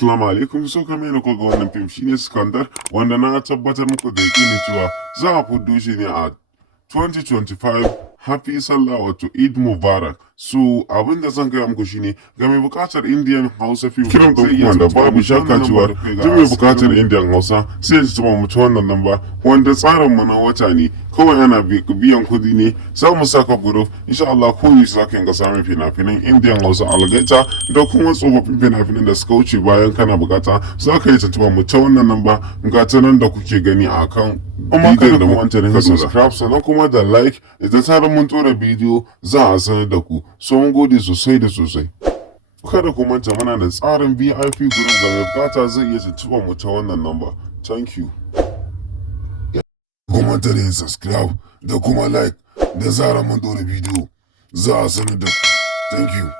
Assalamu alaikum, so kamar yadda kuka ga wannan fim shine Sikandar, wanda na tabbatar muku da yakini cewa za a fuddo shi ne a 2025. Happy Sallah wato Eid Mubarak. So abin da zan gaya muku shine ga mai bukatar Indian Hausa film kiran da kuma da babu shakka cewa duk mai bukatar Indian Hausa sai ya tuba mu ta wannan namba wanda tsarin mu na wata ne kawai ana biyan kudi ne za mu saka group insha Allah ko yi saka ga samun fina-finan Indian Hausa Algaita da kuma tsofaffin fina-finan da suka wuce bayan kana bukata za ka yi tuntuba mu ta wannan namba ga ta nan da kuke gani a kan bidiyon da mu ka subscribe sannan kuma da like idan tsarin mun tura bidiyo za a sanar da ku. So mun gode sosai da sosai. Kada ku manta muna da tsarin VIP group ga mai bukata zai iya tuntuɓa mu ta wannan namba. Thank you. Kuma da yin subscribe da kuma like da zarar mun tura bidiyo za a sanar da ku. Thank you.